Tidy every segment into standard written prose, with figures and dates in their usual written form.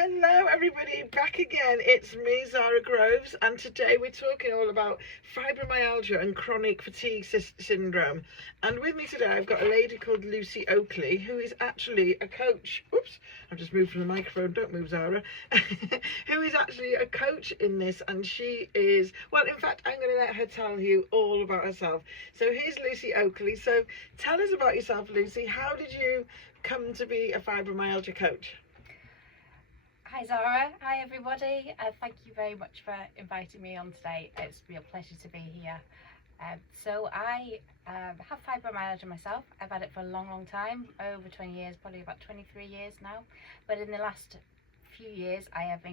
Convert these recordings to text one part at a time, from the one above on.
Hello everybody, back again. It's me, Zara Groves, and today we're talking all about fibromyalgia and chronic fatigue syndrome. And with me today I've got a lady called Lucie Oakley, who is actually a coach. Oops, I've just moved from the microphone, don't move, Zara. Who is actually a coach in this, and she is, well, in fact, I'm going to let her tell you all about herself. So here's Lucie Oakley. So tell us about yourself, Lucie. How did you come to be a fibromyalgia coach? Hi Zara, hi everybody. Thank you very much for inviting me on today. It's a real pleasure to be here. So I have fibromyalgia myself. I've had it for a long time, over 20 years, probably about 23 years now. But in the last few years I have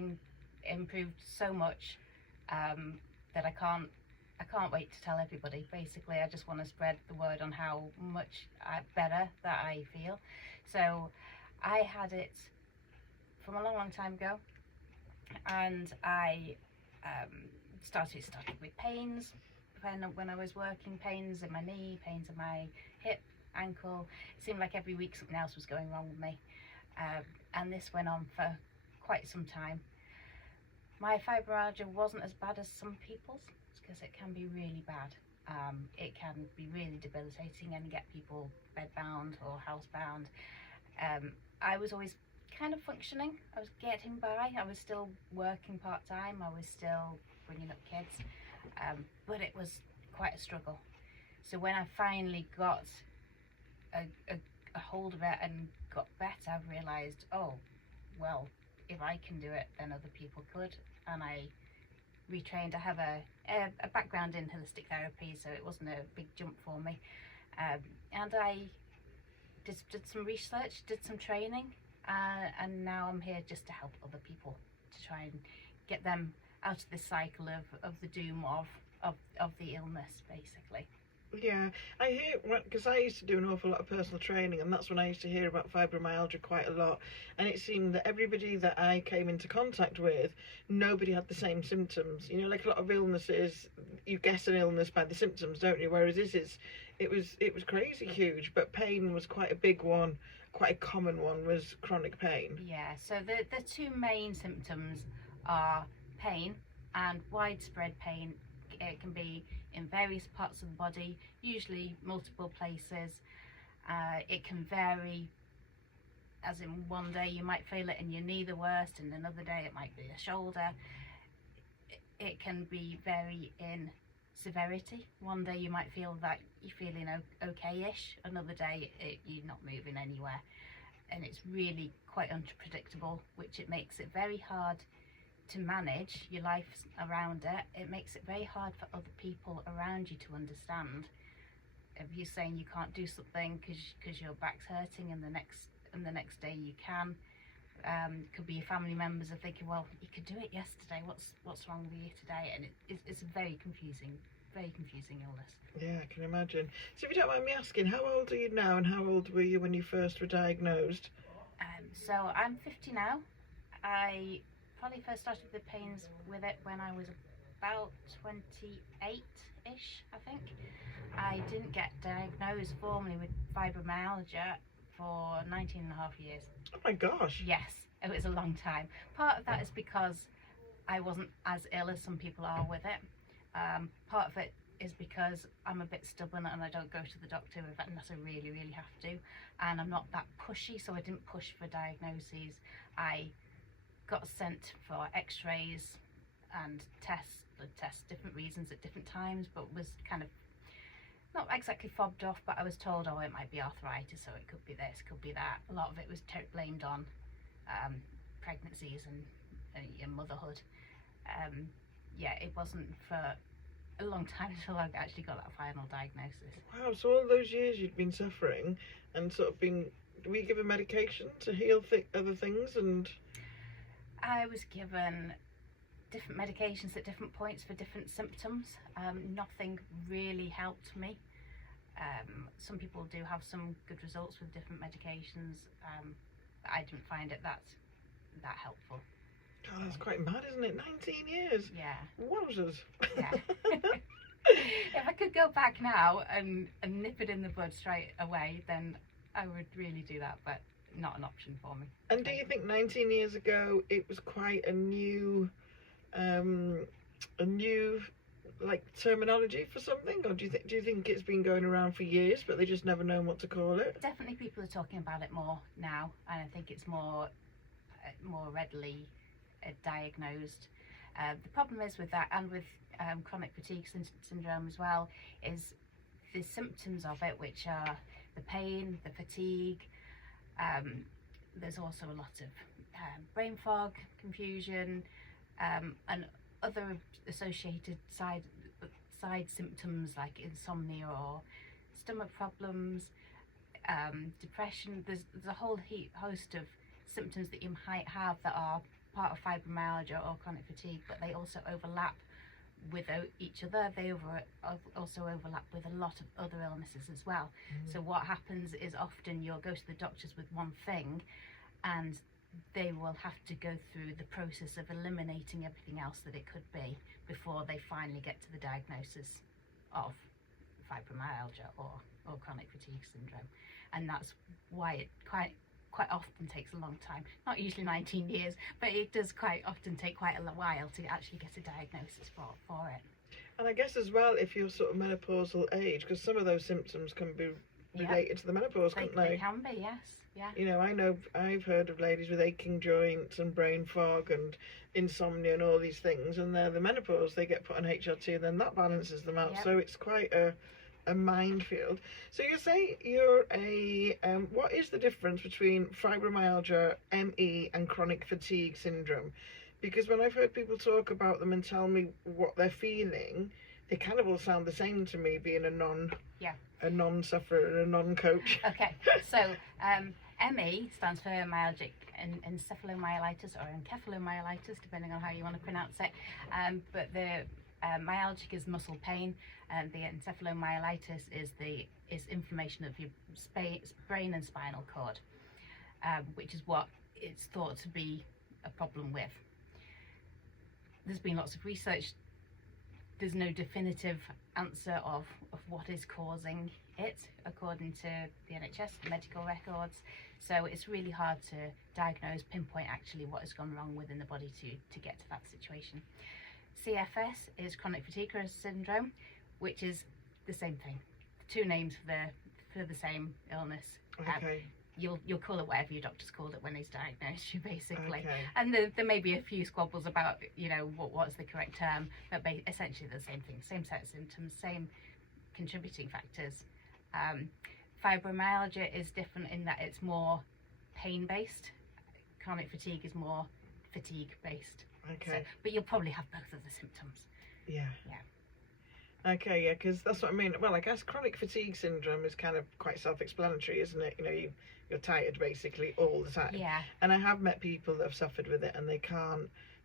improved so much that I can't wait to tell everybody. Basically, I just want to spread the word on how much better that I feel. So I had it from a long time ago, and I started with pains when I was working, pains in my knee, pains in my hip, ankle. It seemed like every week something else was going wrong with me, and this went on for quite some time. My fibromyalgia wasn't as bad as some people's, because it can be really bad. It can be really debilitating and get people bedbound or housebound. I was always kind of functioning. I was getting by. I was still working part-time. I was still bringing up kids, but it was quite a struggle. So when I finally got a hold of it and got better, I realized, oh well, if I can do it, then other people could. And I retrained. I have a background in holistic therapy, so it wasn't a big jump for me, and I did some research, did some training, and now I'm here just to help other people, to try and get them out of this cycle of the doom of the illness, basically. Yeah, I hear, because I used to do an awful lot of personal training, and that's when I used to hear about fibromyalgia quite a lot, and it seemed that everybody that I came into contact with, nobody had the same symptoms. You know, like a lot of illnesses, you guess an illness by the symptoms, don't you? Whereas this is, it was crazy huge, but pain was quite a big one. Quite a common one was chronic pain. Yeah, so the two main symptoms are pain and widespread pain. It can be in various parts of the body, usually multiple places. It can vary, as in one day you might feel it in your knee the worst, and another day it might be a shoulder. It can be vary in severity. One day you might feel that you're feeling okay-ish, another day you're not moving anywhere, and it's really quite unpredictable, which it makes it very hard to manage your life around it. It makes it very hard for other people around you to understand. If you're saying you can't do something because your back's hurting, and the next day you can, could be your family members are thinking, well, you could do it yesterday, what's wrong with you today? And it's a very confusing illness. Yeah, I can imagine. So if you don't mind me asking, how old are you now, and how old were you when you first were diagnosed? So I'm 50 now. I probably first started the pains with it when I was about 28-ish, I think. I didn't get diagnosed formally with fibromyalgia for 19 and a half years. Oh my gosh. Yes, it was a long time. Part of that is because I wasn't as ill as some people are with it. Part of it is because I'm a bit stubborn and I don't go to the doctor unless I really have to, and I'm not that pushy, so I didn't push for diagnoses. I got sent for x-rays and blood tests, different reasons at different times, but was kind of not exactly fobbed off, but I was told, oh, it might be arthritis, so it could be this, could be that. A lot of it was blamed on pregnancies and motherhood. Yeah, it wasn't for a long time until I actually got that final diagnosis. Wow, so all those years you'd been suffering and sort of been, were you given medication to heal other things? And I was given different medications at different points for different symptoms. Nothing really helped me. Some people do have some good results with different medications. I didn't find it that helpful. God, that's quite mad, isn't it? 19 years. Yeah. Wowzers. Yeah. If I could go back now and nip it in the bud straight away, then I would really do that, but not an option for me. And do you think 19 years ago it was quite a new like terminology for something, or do you think it's been going around for years but they just never known what to call it? Definitely people are talking about it more now, and I think it's more readily diagnosed. The problem is with that, and with chronic fatigue syndrome as well, is the symptoms of it, which are the pain, the fatigue. There's also a lot of brain fog, confusion, and other associated side symptoms like insomnia or stomach problems, depression. There's a whole host of symptoms that you might have that are part of fibromyalgia or chronic fatigue, but they also overlap with each other. They also overlap with a lot of other illnesses as well. So what happens is often you'll go to the doctors with one thing, and they will have to go through the process of eliminating everything else that it could be before they finally get to the diagnosis of fibromyalgia or chronic fatigue syndrome. And that's why it quite often takes a long time. Not usually 19 years, but it does quite often take quite a while to actually get a diagnosis for it. And I guess as well, if you're sort of menopausal age, because some of those symptoms can be related to the menopause, can't they? They can be, yes. Yeah. You know, I've heard of ladies with aching joints and brain fog and insomnia and all these things, and they're the menopause, they get put on HRT, and then that balances them out. Yep. So it's quite a minefield. So you say you're what is the difference between fibromyalgia, ME, and chronic fatigue syndrome? Because when I've heard people talk about them and tell me what they're feeling, they kind of all sound the same to me, being a non-sufferer and a non-coach. Okay, so ME stands for myalgic encephalomyelitis or encephalomyelitis, depending on how you want to pronounce it. But the myalgic is muscle pain, and the encephalomyelitis is inflammation of your brain and spinal cord, which is what it's thought to be a problem with. There's been lots of research. There's no definitive answer of what is causing it, according to the NHS medical records. So it's really hard to diagnose, pinpoint actually what has gone wrong within the body to get to that situation. CFS is chronic fatigue syndrome, which is the same thing. Two names for the same illness. Okay. You'll call it whatever your doctor's called it when he's diagnosed you, basically. Okay. And there may be a few squabbles about, you know, what's the correct term, but essentially the same thing, same set of symptoms, same contributing factors. Fibromyalgia is different in that it's more pain-based. Chronic fatigue is more fatigue-based. Okay. So, but you'll probably have both of the symptoms. Yeah. Yeah. Okay, yeah, because that's what I mean. Well, I guess chronic fatigue syndrome is kind of quite self-explanatory, isn't it? You know, you're tired basically all the time. Yeah. And I have met people that have suffered with it, and they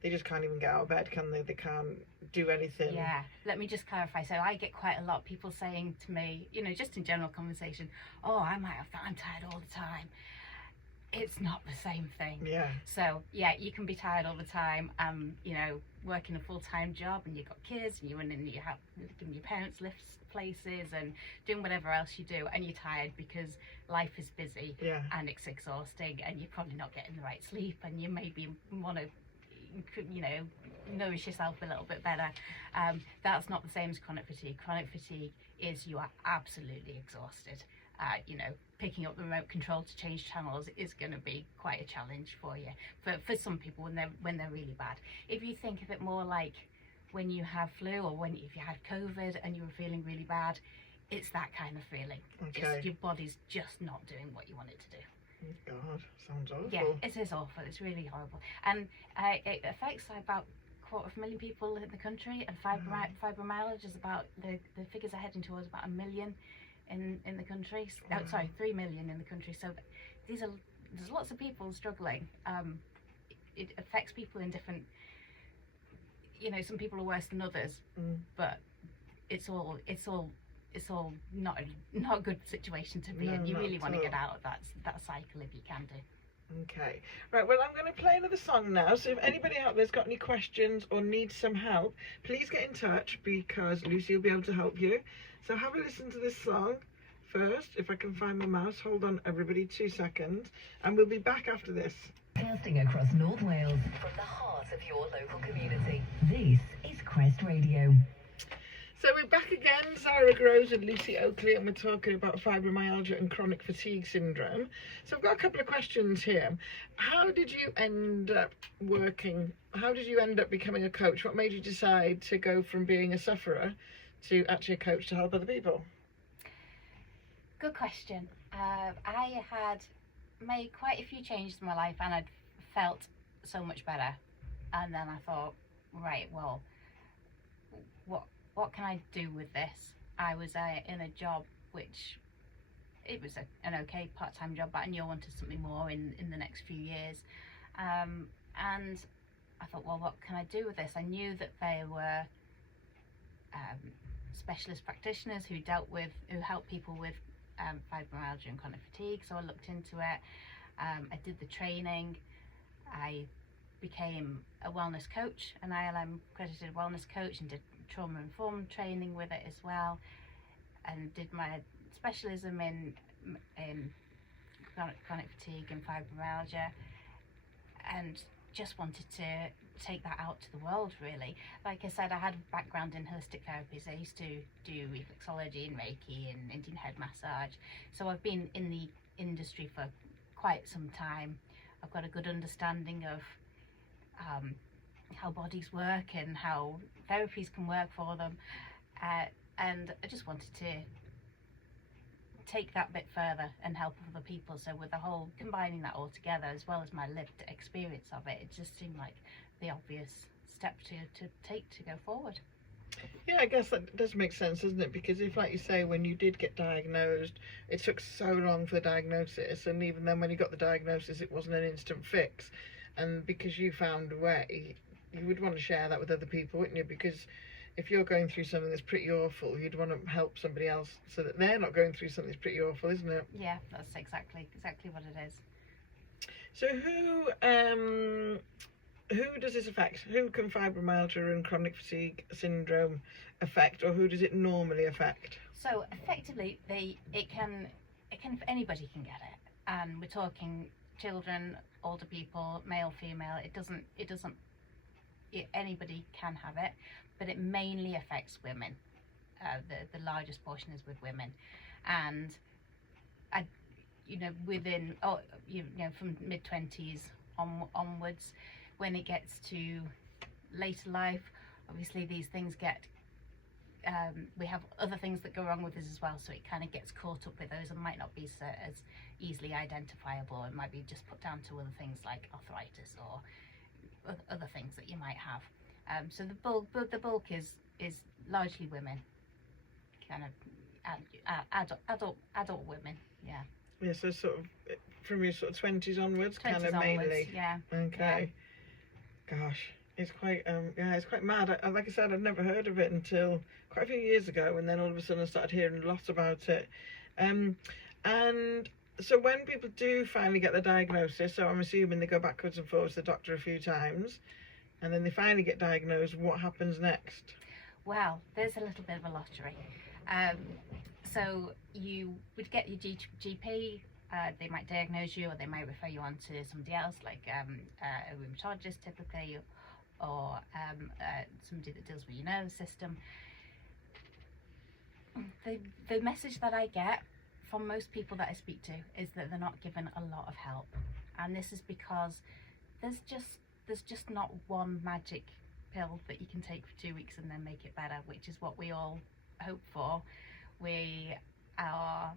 just can't even get out of bed, can they? They can't do anything. Yeah. Let me just clarify. So I get quite a lot of people saying to me, you know, just in general conversation, oh, I might have that, I'm tired all the time. It's not the same thing. Yeah. So yeah, you can be tired all the time, you know, working a full-time job, and you've got kids, and you're giving your parents lifts places and doing whatever else you do, and you're tired because life is busy. Yeah. And it's exhausting, and you're probably not getting the right sleep, and you maybe want to, you know, nourish yourself a little bit better. That's not the same as chronic fatigue. Chronic fatigue is you are absolutely exhausted. You know, picking up the remote control to change channels is going to be quite a challenge for you. For some people when they're really bad. If you think of it more like when you have flu, or if you had COVID and you were feeling really bad, it's that kind of feeling. Okay. Just your body's just not doing what you want it to do. God, sounds awful. Yeah, it is awful. It's really horrible, and it affects about 250,000 people in the country. And fibromyalgia is about the figures are heading towards about 1 million in the country. Sorry, 3 million in the country. So there's lots of people struggling. It affects people in different. You know, some people are worse than others, but it's all not a good situation to be in. You really want to get out of that cycle if you can do. Okay, right, well, I'm going to play another song now, so if anybody out there's got any questions or needs some help, please get in touch, because Lucie will be able to help you. So have a listen to this song, first, if I can find my mouse. Hold on, everybody, 2 seconds. And we'll be back after this. Casting across North Wales from the heart of your local community. This is Crest Radio. So we're back again, Zara Groves and Lucie Oakley, and we're talking about fibromyalgia and chronic fatigue syndrome. So I've got a couple of questions here. How did you end up working? How did you end up becoming a coach? What made you decide to go from being a sufferer to actually a coach to help other people? Good question. I had made quite a few changes in my life and I'd felt so much better. And then I thought, right, well, what can I do with this? I was in a job which, it was an okay part-time job, but I knew I wanted something more in the next few years. And I thought, well, what can I do with this? I knew that there were specialist practitioners who help people with fibromyalgia and chronic fatigue, so I looked into it. I did the training. I became a wellness coach, an ILM accredited wellness coach, and did trauma-informed training with it as well, and did my specialism in chronic fatigue and fibromyalgia, and just wanted to take that out to the world, really. Like I said, I had a background in holistic therapies. I used to do reflexology and Reiki and Indian head massage, so I've been in the industry for quite some time. I've got a good understanding of how bodies work and how therapies can work for them, and I just wanted to take that bit further and help other people. So with the whole combining that all together, as well as my lived experience of it, it just seemed like the obvious step to take to go forward. Yeah, I guess that does make sense, doesn't it? Because if, like you say, when you did get diagnosed, it took so long for the diagnosis, and even then when you got the diagnosis, it wasn't an instant fix. And because you found a way, you would want to share that with other people, wouldn't you? Because if you're going through something that's pretty awful, you'd want to help somebody else so that they're not going through something that's pretty awful, isn't it? Yeah, that's exactly what it is. So who does this affect? Who can fibromyalgia and chronic fatigue syndrome affect, or who does it normally affect? So effectively, anybody can get it, and we're talking children, older people, male, female. Anybody can have it, but it mainly affects women. The largest portion is with women, and from mid-20s onwards. When it gets to later life, obviously these things we have other things that go wrong with us as well, so it kind of gets caught up with those and might not be as easily identifiable. It might be just put down to other things like arthritis or other things that you might have. So the bulk is largely women, kind of adult women. Yeah. Yeah, so sort of from your sort of 20s onwards, kind of onwards, mainly. Yeah. Okay. Yeah. Gosh, it's quite it's quite mad. Like I said, I'd never heard of it until quite a few years ago, and then all of a sudden I started hearing lots about it. And so when people do finally get the diagnosis, so I'm assuming they go backwards and forwards to the doctor a few times, and then they finally get diagnosed, what happens next? Well, there's a little bit of a lottery. So you would get your GP. They might diagnose you, or they might refer you on to somebody else, like a rheumatologist typically, or somebody that deals with your nervous system. The message that I get from most people that I speak to is that they're not given a lot of help, and this is because there's just not one magic pill that you can take for 2 weeks and then make it better, which is what we all hope for. We are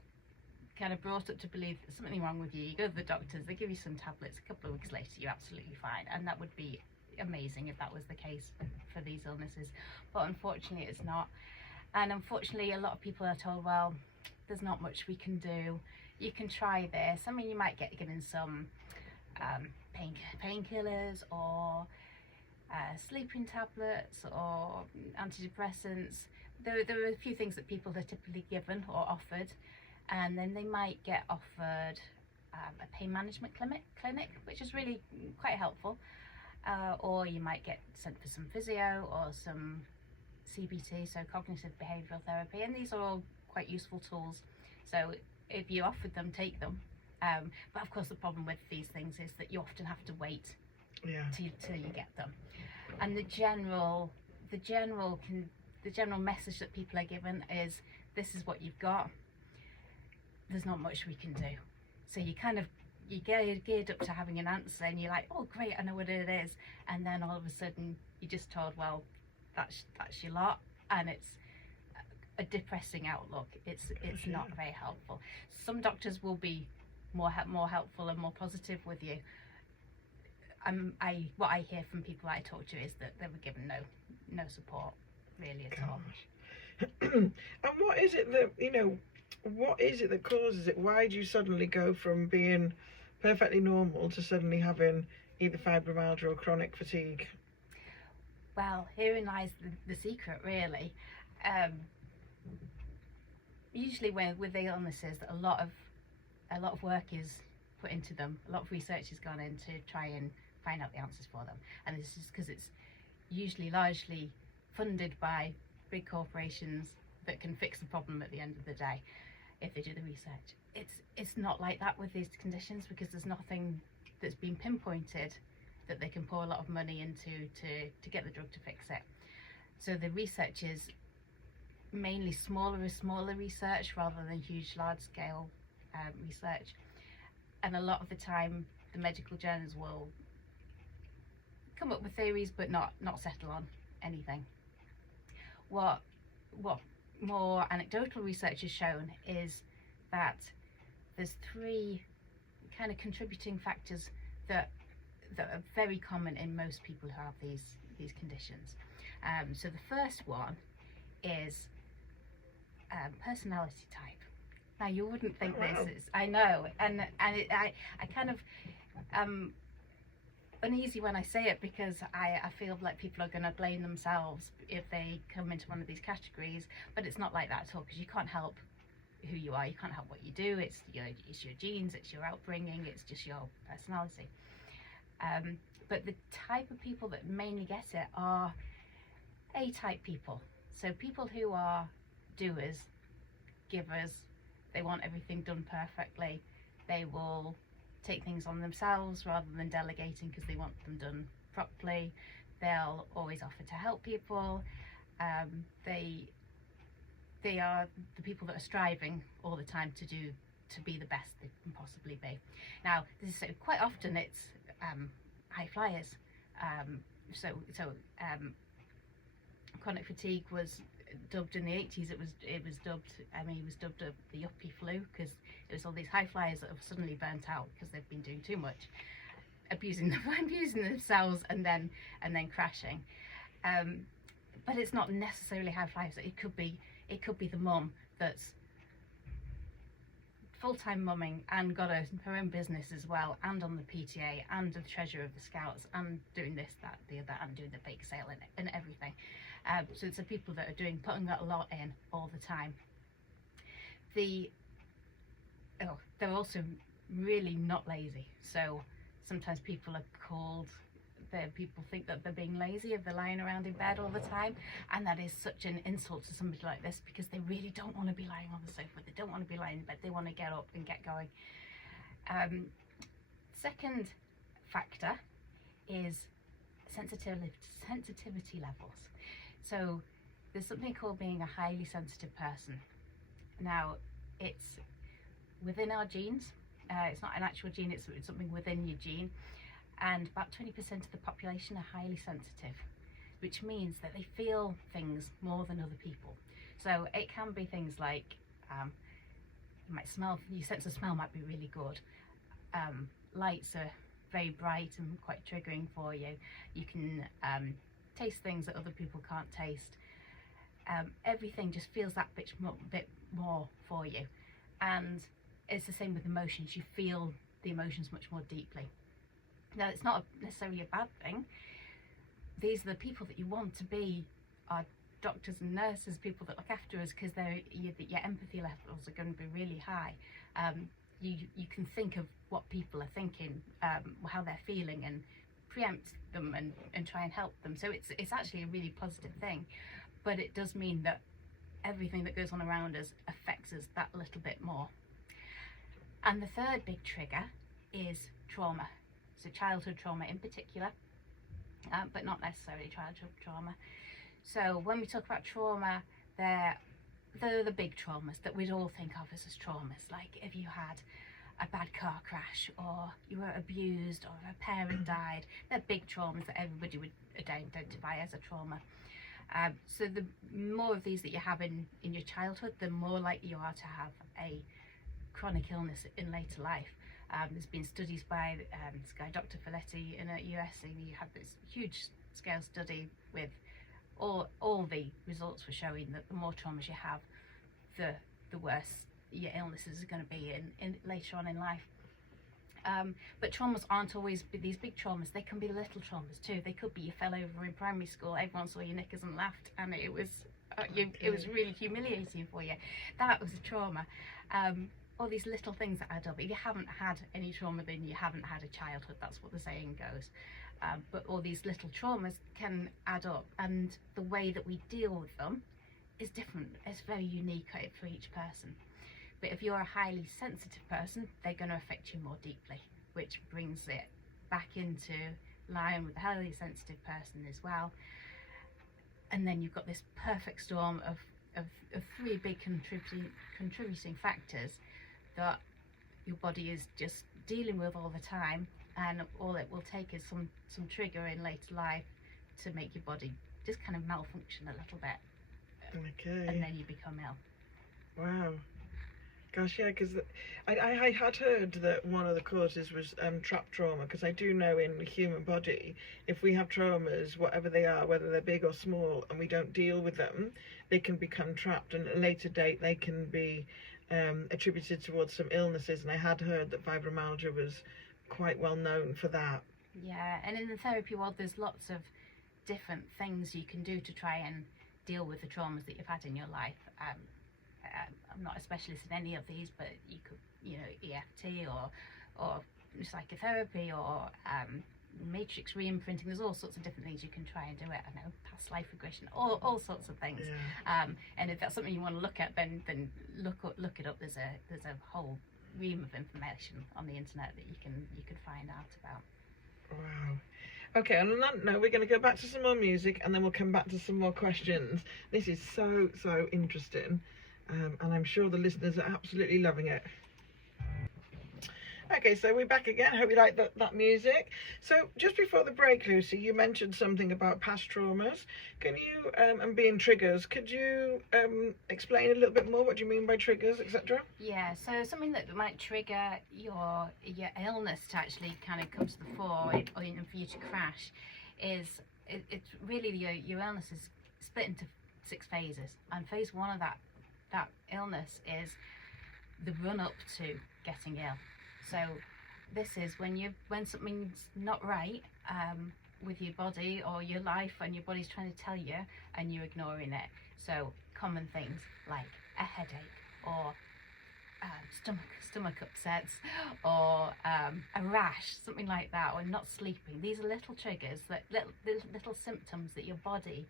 kind of brought up to believe there's something wrong with you. You go to the doctors, they give you some tablets, a couple of weeks later you're absolutely fine, and that would be amazing if that was the case for these illnesses, but unfortunately it's not. And unfortunately a lot of people are told, well, there's not much we can do. You can try this. I mean, you might get given some painkillers or sleeping tablets or antidepressants. There are a few things that people are typically given or offered, and then they might get offered a pain management clinic, which is really quite helpful, or you might get sent for some physio or some CBT, so cognitive behavioural therapy, and these are all quite useful tools So if you offered them, take them. But of course the problem with these things is that you often have to wait till you get them. And the general message that people are given is, this is what you've got, there's not much we can do. So you get geared up to having an answer, and you're like, oh great, I know what it is, and then all of a sudden you're just told, well, that's your lot, and it's a depressing outlook. It's not very helpful. Some doctors will be more helpful and more positive with you. What I hear from people I talk to is that they were given no support really at all. And what is it that causes it? Why do you suddenly go from being perfectly normal to suddenly having either fibromyalgia or chronic fatigue? Well, herein lies the secret, really. Usually with the illnesses, a lot of work is put into them. A lot of research has gone in to try and find out the answers for them, and this is because it's usually largely funded by big corporations that can fix the problem at the end of the day if they do the research. It's not like that with these conditions, because there's nothing that's been pinpointed that they can pour a lot of money into to get the drug to fix it. So the research is mainly smaller research rather than huge large scale research, and a lot of the time the medical journals will come up with theories but not settle on anything. What more anecdotal research has shown is that there's 3 kind of contributing factors that are very common in most people who have these conditions. So the first one is personality type. Now you wouldn't think this is, I know, and I kind of uneasy when I say it, because I feel like people are going to blame themselves if they come into one of these categories, but it's not like that at all, because you can't help who you are, you can't help what you do. It's your genes, it's your upbringing, it's just your personality. But the type of people that mainly get it are A-type people. So people who are doers, givers, they want everything done perfectly. They will take things on themselves rather than delegating because they want them done properly. They'll always offer to help people. They are the people that are striving all the time to be the best they can possibly be. Now, this is quite often it's high flyers. Chronic fatigue was dubbed in the 80s. It was dubbed the yuppie flu, because it was all these high flyers that have suddenly burnt out because they've been doing too much, abusing themselves and then crashing. But it's not necessarily high flyers. It could be the mum that's full-time mumming and got her own business as well, and on the PTA and the treasurer of the Scouts and doing this, that, the other, and doing the bake sale and everything. So it's the people that are putting that a lot in all the time. They're also really not lazy. So sometimes people think that they're being lazy if they're lying around in bed all the time, and that is such an insult to somebody like this, because they really don't want to be lying on the sofa, they don't want to be lying in bed, they want to get up and get going. Second factor is sensitivity levels. So there's something called being a highly sensitive person. Now, it's within our genes. It's not an actual gene, it's something within your gene. And about 20% of the population are highly sensitive, which means that they feel things more than other people. So it can be things like you might smell, your sense of smell might be really good. Lights are very bright and quite triggering for you. You can taste things that other people can't taste. Everything just feels that bit more for you. And it's the same with emotions. You feel the emotions much more deeply. Now, it's not necessarily a bad thing. These are the people that you want to be our doctors and nurses, people that look after us, because your empathy levels are going to be really high. You can think of what people are thinking, how they're feeling, and preempt them and try and help them. So it's actually a really positive thing. But it does mean that everything that goes on around us affects us that little bit more. And the third big trigger is trauma. So childhood trauma in particular, but not necessarily childhood trauma. So when we talk about trauma, they're the big traumas that we'd all think of as traumas, like if you had a bad car crash, or you were abused, or a parent died. They're big traumas that everybody would identify as a trauma. So the more of these that you have in your childhood, the more likely you are to have a chronic illness in later life. There's been studies by this guy, Dr. Folletti, in the US, and he had this huge scale study with all the results were showing that the more traumas you have, the worse your illnesses are going to be in later on in life. But traumas aren't always these big traumas. They can be little traumas too. They could be you fell over in primary school, everyone saw your knickers and laughed, and it was really humiliating for you. That was a trauma. All these little things that add up. If you haven't had any trauma, then you haven't had a childhood. That's what the saying goes. But all these little traumas can add up, and the way that we deal with them is different. It's very unique for each person. But if you're a highly sensitive person, they're going to affect you more deeply, which brings it back into line with a highly sensitive person as well. And then you've got this perfect storm of three big contributing factors that your body is just dealing with all the time, and all it will take is some trigger in later life to make your body just kind of malfunction a little bit. Okay. And then you become ill. Wow. Gosh, yeah, because I had heard that one of the causes was trapped trauma, because I do know in the human body, if we have traumas, whatever they are, whether they're big or small, and we don't deal with them, they can become trapped, and at a later date they can be attributed towards some illnesses. And I had heard that fibromyalgia was quite well known for that. Yeah, and in the therapy world there's lots of different things you can do to try and deal with the traumas that you've had in your life. I'm not a specialist in any of these, but you could, EFT or psychotherapy or matrix re-imprinting. There's all sorts of different things you can try and do it. I know, past life regression, all sorts of things. Yeah. And if that's something you want to look at, then look it up. There's a whole ream of information on the internet that you can find out about. Wow. Okay, and on that note, we're going to go back to some more music, and then we'll come back to some more questions. This is so interesting. And I'm sure the listeners are absolutely loving it. Okay, so we're back again. Hope you like that music. So just before the break, Lucie, you mentioned something about past traumas. Can you, and being triggers, could you explain a little bit more what you mean by triggers, etc.? Yeah, so something that might trigger your illness to actually kind of come to the fore, or for you to crash, is it's really your illness is split into 6 phases. And phase 1 of that illness is the run up to getting ill. So this is when something's not right with your body or your life, and your body's trying to tell you and you're ignoring it. So common things like a headache, or stomach upsets, or a rash, something like that, or not sleeping. These are little triggers, little symptoms that your body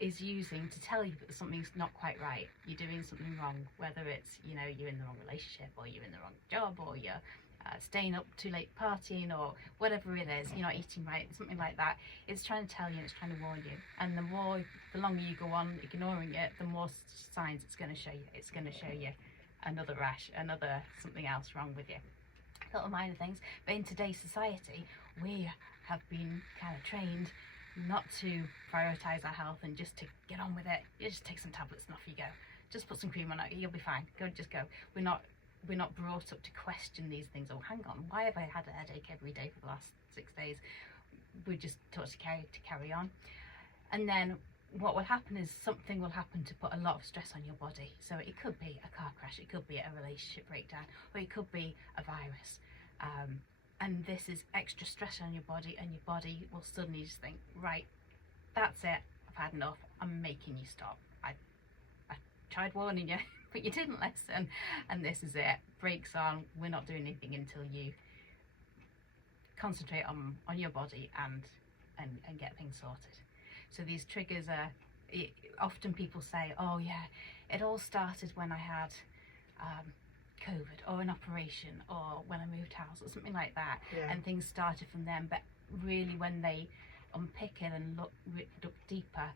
is using to tell you that something's not quite right. You're doing something wrong, whether it's you're in the wrong relationship, or you're in the wrong job, or you're staying up too late partying, or whatever it is, you're not eating right, something like that. It's trying to tell you, and it's trying to warn you. And the longer you go on ignoring it, the more signs it's going to show you. It's going to show you another rash, another something else wrong with you. Little minor things. But in today's society, we have been kind of trained not to prioritize our health and just to get on with it. You just take some tablets and off you go. Just put some cream on it, you'll be fine. Just go. We're not brought up to question these things. Oh, hang on, why have I had a headache every day for the last 6 days? We're just taught to carry on. And then what will happen is something will happen to put a lot of stress on your body. So it could be a car crash, it could be a relationship breakdown, or it could be a virus. And this is extra stress on your body, and your body will suddenly just think, right, that's it, I've had enough, I'm making you stop. I tried warning you, but you didn't listen, and this is it. Brakes on, we're not doing anything until you concentrate on your body and get things sorted. So these triggers are, often people say, oh yeah, it all started when I had COVID or an operation or when I moved house or something like that, and things started from then. But really, when they unpick it and look deeper,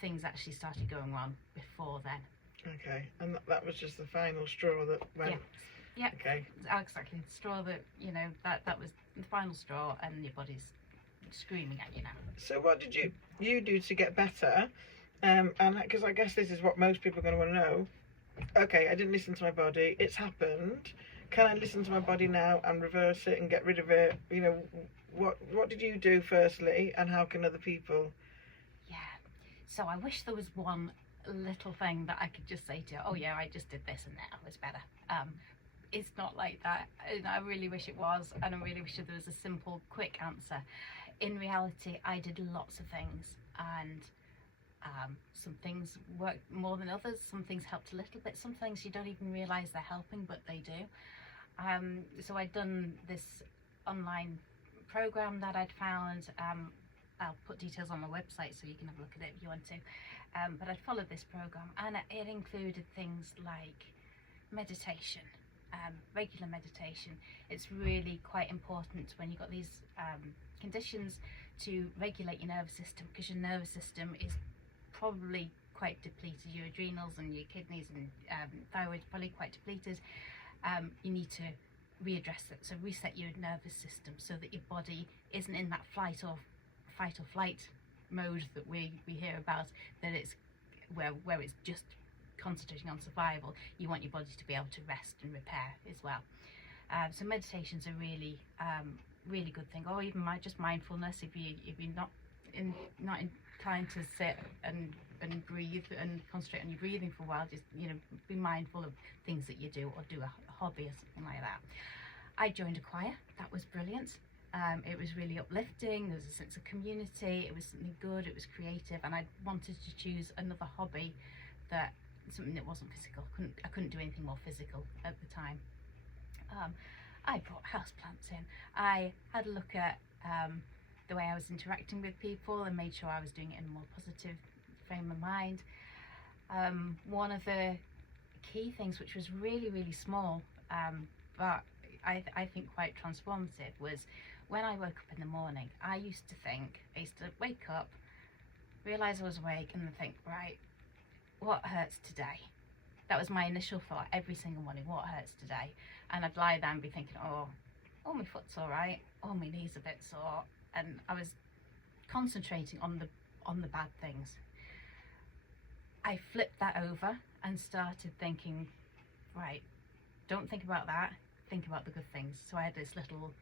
things actually started going wrong before then. Okay, and that was just the final straw that went. Yeah. Okay. Exactly. The straw that, that was the final straw, and your body's screaming at you now. So what did you do to get better? And because I guess this is what most people are going to want to know. Okay, I didn't listen to my body. It's happened. Can I listen to my body now and reverse it and get rid of it? What did you do firstly, and how can other people? Yeah. So I wish there was one little thing that I could just say to you, oh yeah, I just did this and now it's better. It's not like that, and I really wish it was, and I really wish there was a simple, quick answer. In reality, I did lots of things, and some things worked more than others. Some things helped a little bit. Some things you don't even realise they're helping, but they do. So I'd done this online program that I'd found. I'll put details on the website so you can have a look at it if you want to. But I'd followed this program, and it included things like meditation, regular meditation. It's really quite important when you've got these conditions to regulate your nervous system, because your nervous system is probably quite depleted. Your adrenals and your kidneys and thyroid probably quite depleted. You need to readdress it, so reset your nervous system so that your body isn't in that fight or flight mode that we hear about, that it's where it's just concentrating on survival. You want your body to be able to rest and repair as well. So meditation's a really really good thing, or even just mindfulness. If you're not inclined to sit and breathe and concentrate on your breathing for a while, just be mindful of things that you do, or do a hobby or something like that. I joined a choir. That was brilliant. It was really uplifting. There was a sense of community. It was something good. It was creative, and I wanted to choose another hobby, something that wasn't physical. I couldn't do anything more physical at the time. I brought houseplants in. I had a look at the way I was interacting with people and made sure I was doing it in a more positive frame of mind. One of the key things, which was really, really small, but I think quite transformative, was when I woke up in the morning. I used to wake up, realise I was awake, and then think, right, what hurts today? That was my initial thought every single morning. What hurts today? And I'd lie there and be thinking, oh, my foot's all right. Oh, my knee's a bit sore. And I was concentrating on the bad things. I flipped that over and started thinking, right, don't think about that. Think about the good things. So I had this little.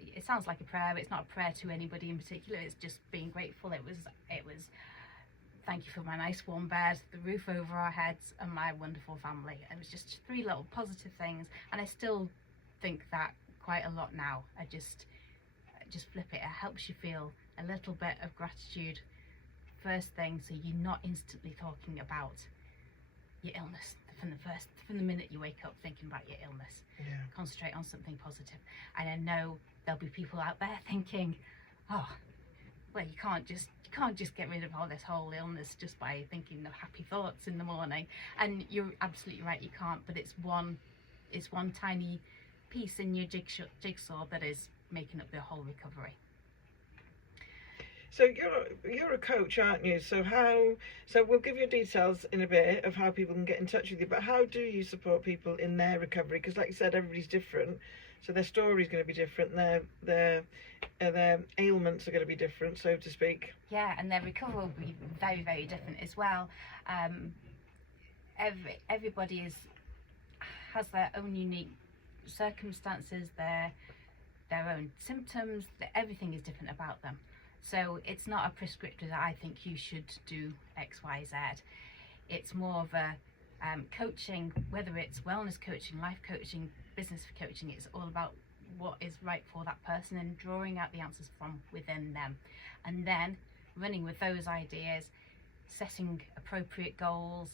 It sounds like a prayer, but it's not a prayer to anybody in particular. It's just being grateful. It was. Thank you for my nice warm bed, the roof over our heads, and my wonderful family. It was just 3 little positive things, and I still think that quite a lot now. I just flip it. It helps you feel a little bit of gratitude first thing, so you're not instantly talking about your illness from the minute you wake up, thinking about your illness. Yeah. Concentrate on something positive. And I know there'll be people out there thinking, oh, well, you can't just get rid of all this whole illness just by thinking of happy thoughts in the morning. And you're absolutely right, you can't. But it's one tiny piece in your jigsaw that is making up the whole recovery. So you're a coach, aren't you? So we'll give you details in a bit of how people can get in touch with you. But how do you support people in their recovery? Because, like you said, everybody's different. So their story is going to be different. Their ailments are going to be different, so to speak. Yeah, and their recovery will be very, very different as well. Everybody has their own unique circumstances, their own symptoms. Everything is different about them. So it's not a prescriptive that I think you should do X, Y, Z. It's more of a coaching, whether it's wellness coaching, life coaching, business coaching. It's all about what is right for that person and drawing out the answers from within them, and then running with those ideas, setting appropriate goals,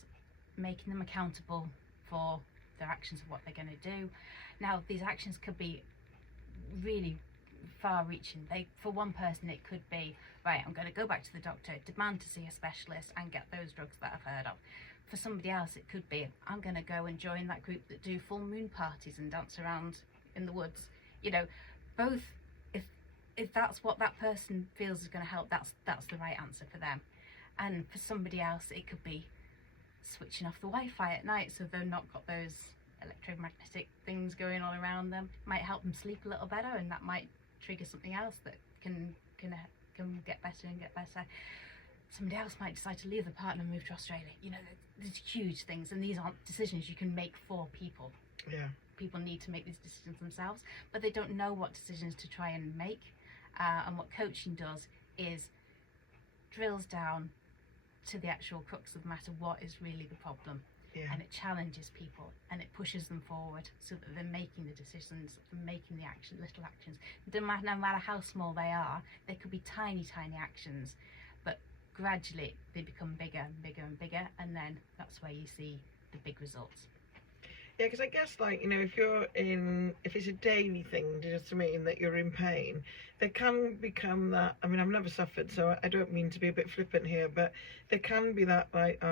making them accountable for their actions and what they're going to do. Now, these actions could be really far-reaching. For one person, it could be, right, I'm going to go back to the doctor, demand to see a specialist, and get those drugs that I've heard of. For somebody else, it could be, I'm going to go and join that group that do full moon parties and dance around in the woods. You know, both. If that's what that person feels is going to help, that's the right answer for them. And for somebody else, it could be switching off the Wi-Fi at night so they've not got those electromagnetic things going on around them. Might help them sleep a little better, and that might trigger something else that can get better and get better. Somebody else might decide to leave the partner and move to Australia. You know, there's huge things, and these aren't decisions you can make for people. Yeah. People need to make these decisions themselves, but they don't know what decisions to try and make. And what coaching does is drills down to the actual crux of the matter, what is really the problem. Yeah. And it challenges people and it pushes them forward so that they're making the decisions, they're making the little actions. No matter how small they are, they could be tiny actions, but gradually they become bigger and bigger and bigger, and then that's where you see the big results. Yeah, because I guess, like, you know, if it's a daily thing, just to mean that you're in pain, there can become that. I mean, I've never suffered, so I don't mean to be a bit flippant here, but there can be that, like,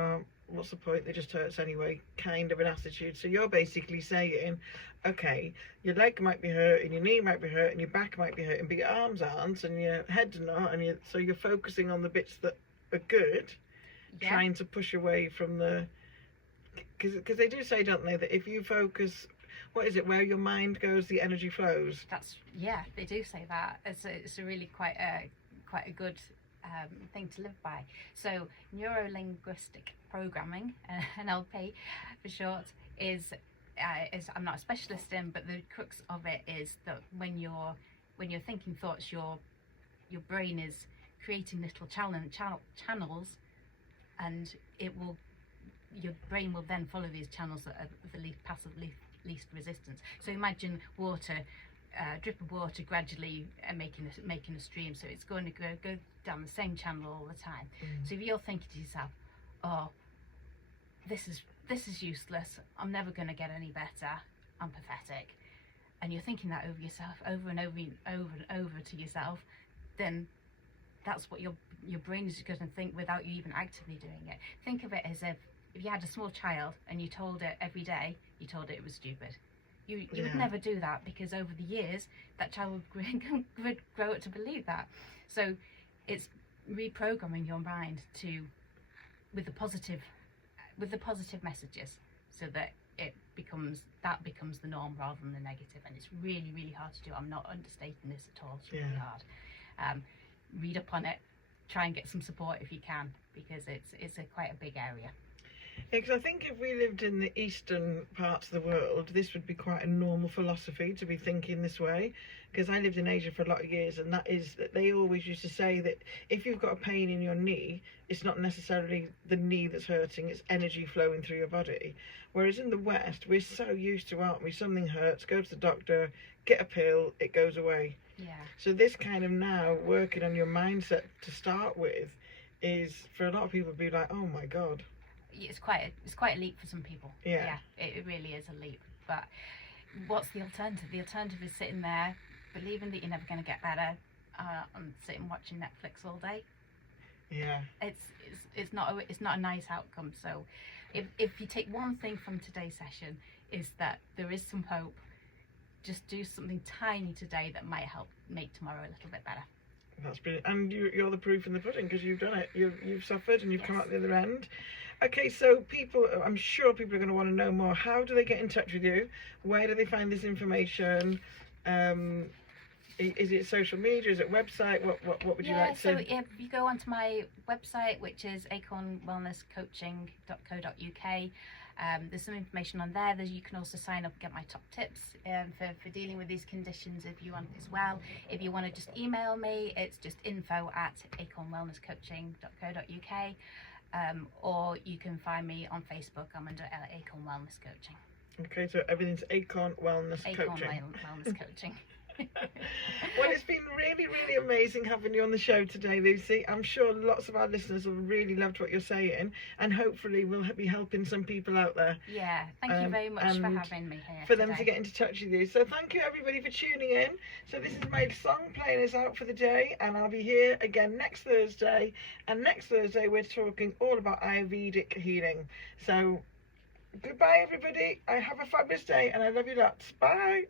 what's the point? It just hurts anyway, kind of an attitude. So you're basically saying, okay, your leg might be hurting, your knee might be hurting, your back might be hurting, but your arms aren't, and your head's not, and so you're focusing on the bits that are good, trying to push away from the. Because they do say, don't they, that if you focus, what is it, where your mind goes, the energy flows. They do say that. It's a really quite a good thing to live by. So neuro-linguistic programming, NLP for short, is I'm not a specialist in, but the crux of it is that when you're thinking thoughts, your brain is creating little channels, and your brain will then follow these channels that are the least resistance. So imagine water, drip of water gradually making a stream. So it's going to go down the same channel all the time. So if you're thinking to yourself, oh, this is useless, I'm never going to get any better, I'm pathetic, and you're thinking that over yourself over and over to yourself, then that's what your brain is going to think without you even actively doing it. Think of it as if you had a small child and you told it every day, it was stupid. You would never do that, because over the years that child would grow up to believe that. So it's reprogramming your mind with the positive messages, so that it becomes the norm rather than the negative. And it's really, really hard to do. I'm not understating this at all. It's really hard. Read up on it, try and get some support if you can, because it's quite a big area. Yeah, because I think if we lived in the eastern parts of the world, this would be quite a normal philosophy to be thinking this way. Because I lived in Asia for a lot of years, and that they always used to say that if you've got a pain in your knee, it's not necessarily the knee that's hurting, it's energy flowing through your body. Whereas in the West, we're so used to, aren't we, something hurts, go to the doctor, get a pill, it goes away. Yeah. So this kind of now working on your mindset to start with is, for a lot of people, be like, oh my God. It's quite a leap for some people. Yeah, it really is a leap. But what's the alternative? The alternative is sitting there believing that you're never going to get better, and sitting watching Netflix all day. Yeah. It's not a nice outcome. So if you take one thing from today's session, is that there is some hope. Just do something tiny today that might help make tomorrow a little bit better. That's brilliant. And you're the proof in the pudding, because you've done it. You've suffered and you've come out the other end. Okay, so I'm sure people are going to want to know more. How do they get in touch with you? Where do they find this information? Is it social media? Is it website? What would you like to say? So if you go onto my website, which is acornwellnesscoaching.co.uk, there's some information on there. You can also sign up and get my top tips for dealing with these conditions if you want as well. If you want to just email me, it's just info@acornwellnesscoaching.co.uk, or you can find me on Facebook. I'm under Acorn Wellness Coaching. Okay, so everything's Acorn Wellness Coaching. Acorn Wellness Coaching. Well, it's been really, really amazing having you on the show today, Lucie. I'm sure lots of our listeners have really loved what you're saying, and hopefully we'll be helping some people out there. Yeah, thank you very much for having me here for them today. to get into touch with you. So thank you everybody for tuning in. So this is my song playing us out for the day, and I'll be here again next Thursday. And next Thursday we're talking all about Ayurvedic healing. So goodbye everybody. I have a fabulous day and I love you lots. Bye.